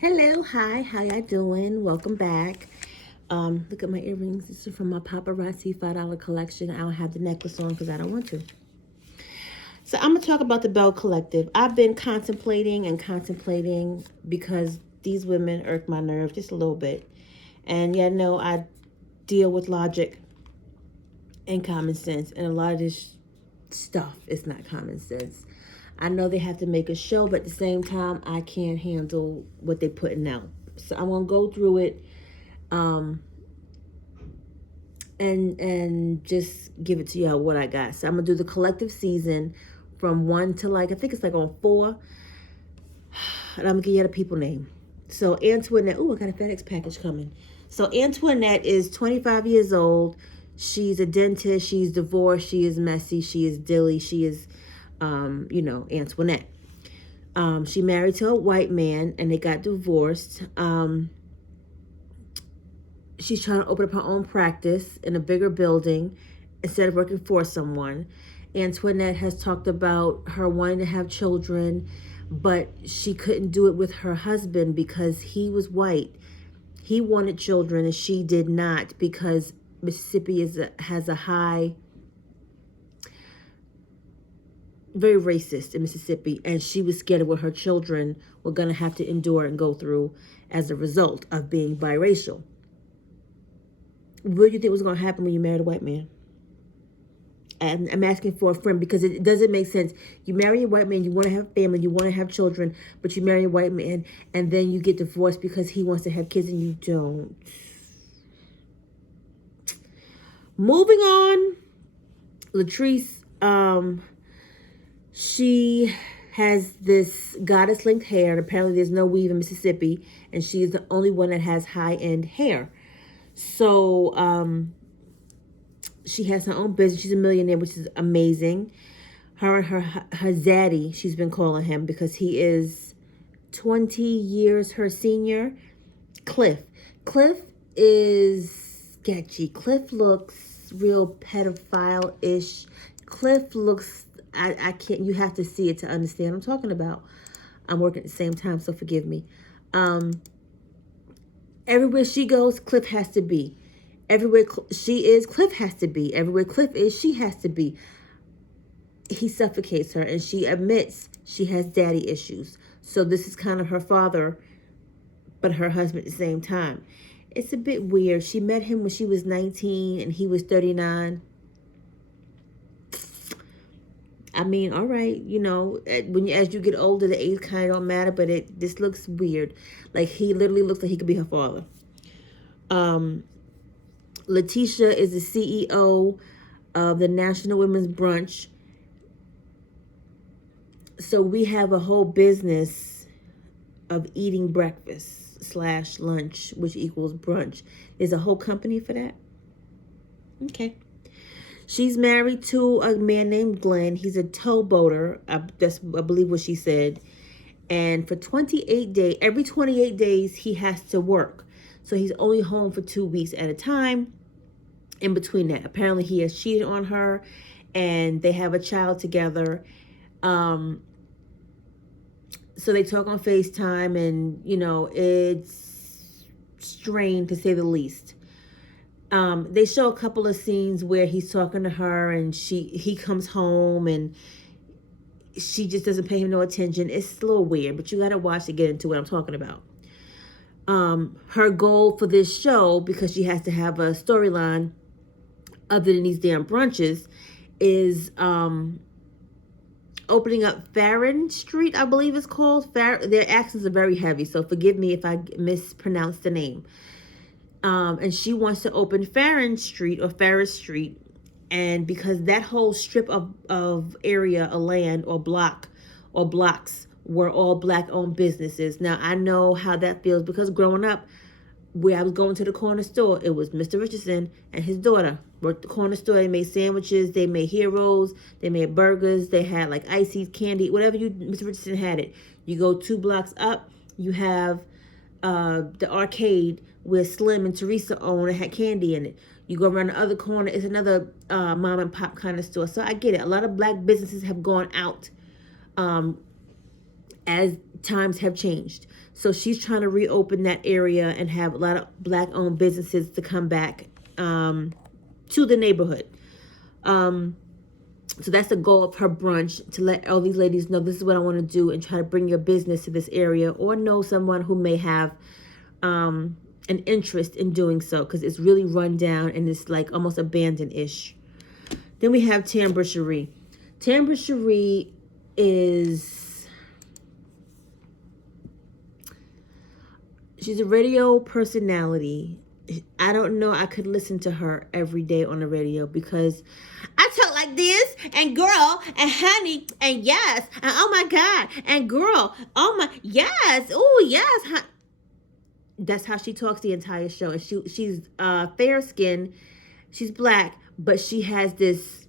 Hello, hi, how y'all doing? Welcome back. Look at my earrings. This is from my paparazzi $5 collection. I don't have the necklace on because I don't want to. So I'm gonna talk about the Belle Collective. I've been contemplating because these women irk my nerve just a little bit. And yeah, no, I deal with logic and common sense, and a lot of this stuff is not common sense. I know they have to make a show, but at the same time, I can't handle what they're putting out. So I'm gonna go through it, um, and just give it to y'all what I got. So I'm gonna do the collective season from 1 to I think it's on 4, and I'm gonna give you the people name. So Antoinette, oh, I got a FedEx package coming. So Antoinette is 25 years old. She's a dentist. She's divorced. She is messy. She is dilly. She is, Antoinette. She married to a white man and they got divorced. She's trying to open up her own practice in a bigger building instead of working for someone. Antoinette has talked about her wanting to have children, but she couldn't do it with her husband because he was white. He wanted children and she did not because Mississippi has a high, very racist in Mississippi, and she was scared of what her children were going to have to endure and go through as a result of being biracial. What do you think was going to happen when you married a white man? And I'm asking for a friend because it doesn't make sense. You marry a white man, you want to have a family, you want to have children, but you marry a white man and then you get divorced because he wants to have kids and you don't. Moving on, Latrice, she has this goddess-linked hair, and apparently there's no weave in Mississippi, and she is the only one that has high-end hair. So, she has her own business. She's a millionaire, which is amazing. Her and her zaddy, she's been calling him because he is 20 years her senior. Cliff. Cliff is sketchy. Cliff looks real pedophile-ish. Cliff looks, I can't, you have to see it to understand what I'm talking about. I'm working at the same time, so forgive me. Everywhere she goes, Cliff has to be. Everywhere she is, Cliff has to be. Everywhere Cliff is, she has to be. He suffocates her, and she admits she has daddy issues. So this is kind of her father, but her husband at the same time. It's a bit weird. She met him when she was 19, and he was 39. I mean, all right, as you get older, the age kind of don't matter, but this looks weird. Like, he literally looks like he could be her father. Letitia is the CEO of the National Women's Brunch. So we have a whole business of eating breakfast / lunch, which equals brunch. There's a whole company for that. Okay. She's married to a man named Glenn. He's a towboater. That's, I believe, what she said. And for 28 days, every 28 days, he has to work. So he's only home for 2 weeks at a time. In between that, apparently he has cheated on her, and they have a child together. So they talk on FaceTime, and it's strained to say the least. They show a couple of scenes where he's talking to her, and he comes home, and she just doesn't pay him no attention. It's a little weird, but you gotta watch to get into what I'm talking about. Her goal for this show, because she has to have a storyline other than these damn brunches, is opening up Farron Street, I believe it's called. Their accents are very heavy, so forgive me if I mispronounce the name. And she wants to open Farron Street or Ferris Street, and because that whole strip of area, a land or block or blocks were all black-owned businesses. Now, I know how that feels because growing up, where I was going to the corner store, it was Mr. Richardson and his daughter worked the corner store. They made sandwiches, they made heroes, they made burgers, they had like ices, candy, whatever Mr. Richardson had it. You go 2 blocks up, you have the arcade where Slim and Teresa own. It had candy in it. You go around the other corner, it's another mom and pop kind of store. So I get it. A lot of black businesses have gone out as times have changed. So she's trying to reopen that area and have a lot of Black-owned businesses to come back to the neighborhood. So that's the goal of her brunch, to let all these ladies know this is what I want to do and try to bring your business to this area, or know someone who may have an interest in doing so, because it's really run down and it's like almost abandoned-ish. Then we have Tambra Cherie. Tambra Cherie she's a radio personality. I don't know, I could listen to her every day on the radio, because I talk like this, and girl, and honey, and yes, and oh my God, and girl, oh my, yes, oh yes. That's how she talks the entire show. And she's fair skinned, she's Black, but she has this,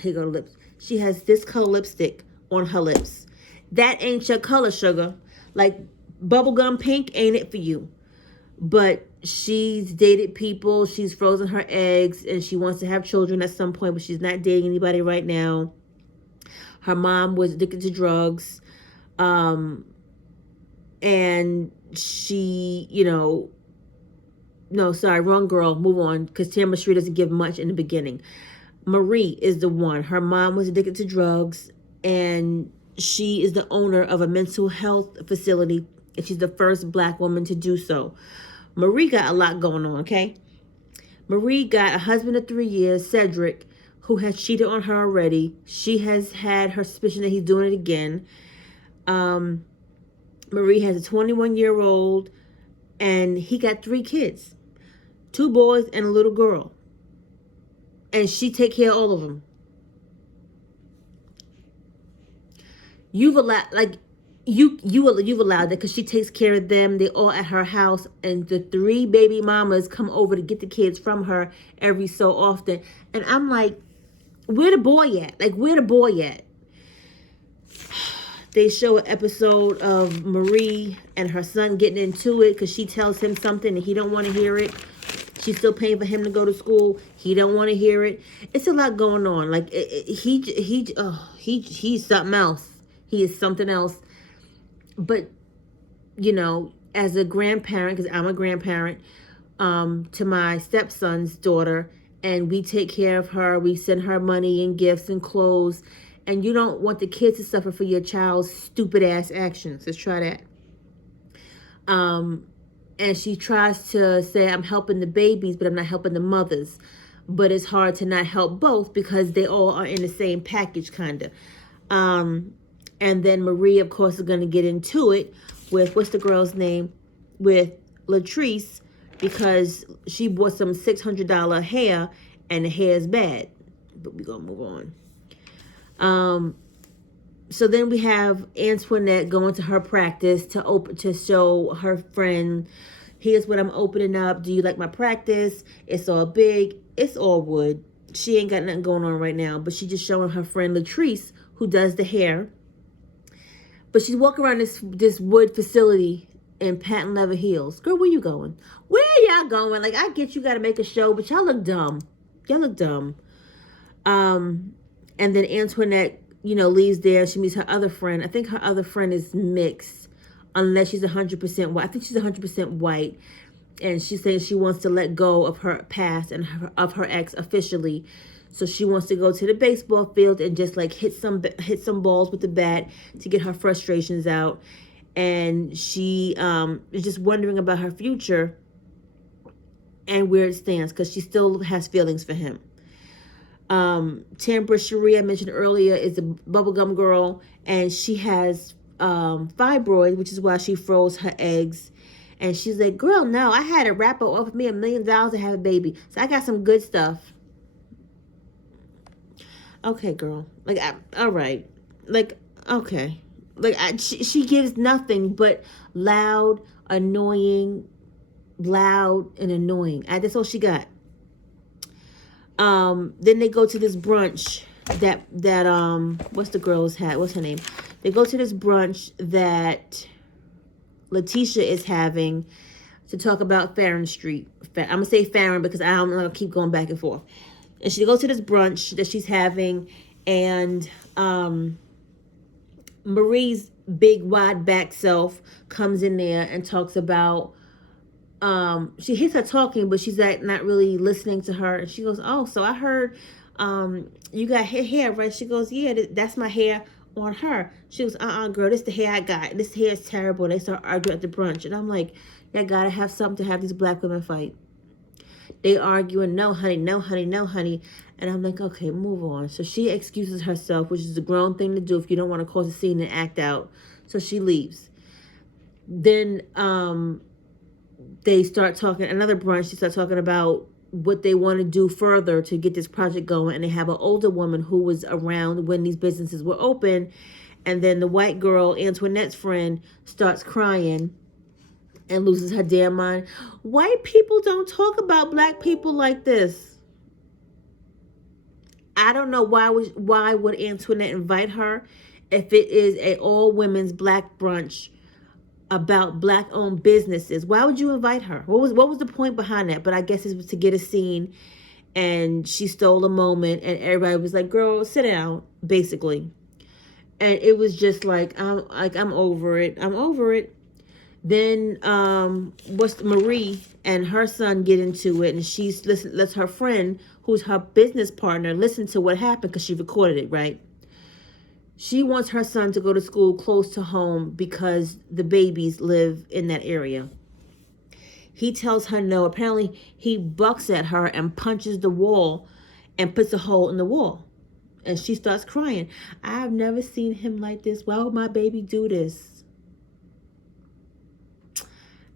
here go lips. She has this color lipstick on her lips. That ain't your color, sugar. Like bubblegum pink ain't it for you. But she's dated people, she's frozen her eggs, and she wants to have children at some point, but she's not dating anybody right now. Her mom was addicted to drugs. And she, no, sorry, wrong girl, move on, because Tambra Cherie doesn't give much in the beginning. Marie is the one. Her mom was addicted to drugs, and she is the owner of a mental health facility, and she's the first Black woman to do so. Marie got a lot going on, okay? Marie got a husband of 3 years, Cedric, who has cheated on her already. She has had her suspicion that he's doing it again. Marie has a 21-year-old, and he got 3 kids, 2 boys and a little girl. And she take care of all of them. You've allowed that, because she takes care of them. They all at her house, and the 3 baby mamas come over to get the kids from her every so often. And I'm like, where the boy at? Like, where the boy at? They show an episode of Marie and her son getting into it because she tells him something and he don't want to hear it. She's still paying for him to go to school. He don't want to hear it. It's a lot going on. Like he's something else. He is something else. But as a grandparent, because I'm a grandparent to my stepson's daughter, and we take care of her. We send her money and gifts and clothes. And you don't want the kids to suffer for your child's stupid ass actions. Let's try that. And she tries to say, I'm helping the babies, but I'm not helping the mothers. But it's hard to not help both, because they all are in the same package, kind of. And then Marie, of course, is going to get into it with, what's the girl's name? With Latrice, because she bought some $600 hair, and the hair is bad. But we're going to move on. So then we have Antoinette going to her practice to show her friend, here's what I'm opening up. Do you like my practice? It's all big. It's all wood. She ain't got nothing going on right now, but she's just showing her friend Latrice, who does the hair. But she's walking around this wood facility in patent leather heels. Girl, where you going? Where y'all going? Like, I get you got to make a show, but y'all look dumb. Y'all look dumb. And then Antoinette, leaves there. She meets her other friend. I think her other friend is mixed, unless she's 100% white. I think she's 100% white. And she's saying she wants to let go of her past and of her ex officially. So she wants to go to the baseball field and just like hit some balls with the bat to get her frustrations out. And she is just wondering about her future and where it stands, because she still has feelings for him. Tambra Cherie, I mentioned earlier, is a bubblegum girl, and she has fibroids, which is why she froze her eggs. And she's like, girl, no, I had a rapper offer me $1 million to have a baby, so I got some good stuff. Okay, girl, like, all right, like, okay, like, she gives nothing but loud and annoying. That's all she got. Then they go to this brunch that what's the girl's hat? What's her name? They go to this brunch that Letitia is having to talk about Farron Street. I'm gonna say Farron because I'm gonna keep going back and forth. And she goes to this brunch that she's having, and Marie's big wide back self comes in there and talks about, she hears her talking, but she's like not really listening to her. And she goes, "Oh, so I heard you got hair, right?" She goes, "Yeah, that's my hair on her." She goes, girl, this the hair I got. This hair is terrible." They start arguing at the brunch. And I'm like, "Yeah, gotta have something to have these black women fight." They arguing, "No, honey, no, honey, no, honey." And I'm like, okay, move on. So she excuses herself, which is a grown thing to do if you don't want to cause a scene and act out. So she leaves. Then they start talking, another brunch, they start talking about what they want to do further to get this project going. And they have an older woman who was around when these businesses were open. And then the white girl, Antoinette's friend, starts crying and loses her damn mind. White people don't talk about black people like this. I don't know why would Antoinette invite her if it is a all women's black brunch about black owned businesses. Why would you invite her? What was the point behind that? But I guess it was to get a scene, and she stole a moment, and everybody was like, "Girl, sit down," basically. And it was just like I'm over it. I'm over it. Then Marie and her son get into it, and lets her friend, who's her business partner, listen to what happened because she recorded it, right? She wants her son to go to school close to home because the babies live in that area. He tells her no. Apparently, he bucks at her and punches the wall and puts a hole in the wall. And she starts crying. "I've never seen him like this. Why would my baby do this?"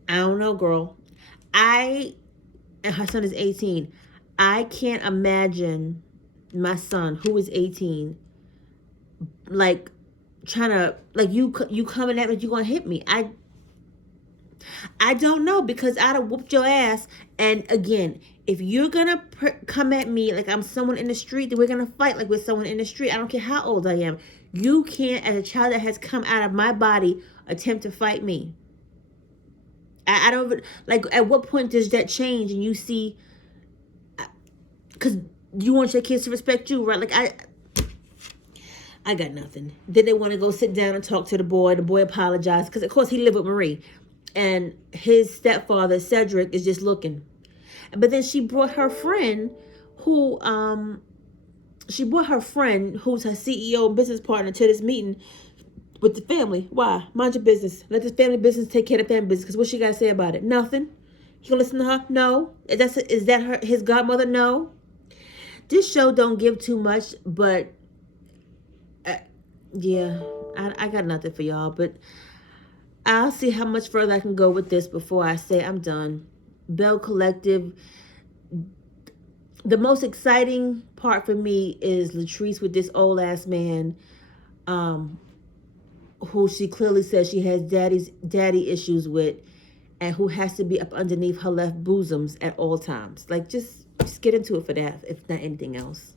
I don't know, girl. And her son is 18. I can't imagine my son, who is 18, like trying to, like, you coming at me, you gonna hit me. I don't know, because I'd have whooped your ass. And again, if you're gonna come at me like I'm someone in the street, then we're gonna fight like we're someone in the street. I don't care how old I am. You can't, as a child that has come out of my body, attempt to fight me. I don't, like, at what point does that change and you see, because you want your kids to respect you, right? Like, I got nothing. Then they want to go sit down and talk to the boy. The boy apologized because, of course, he lived with Marie. And his stepfather, Cedric, is just looking. But then she brought her friend who's her CEO and business partner, to this meeting with the family. Why? Mind your business. Let this family business take care of the family business. Because what she got to say about it? Nothing. He gonna listen to her? No. Is that his godmother? No. This show don't give too much, but yeah, I got nothing for y'all. But I'll see how much further I can go with this before I say I'm done. Belle Collective. The most exciting part for me is Latrice with this old ass man, who she clearly says she has daddy issues with, and who has to be up underneath her left bosoms at all times. Like, just get into it for that, if not anything else.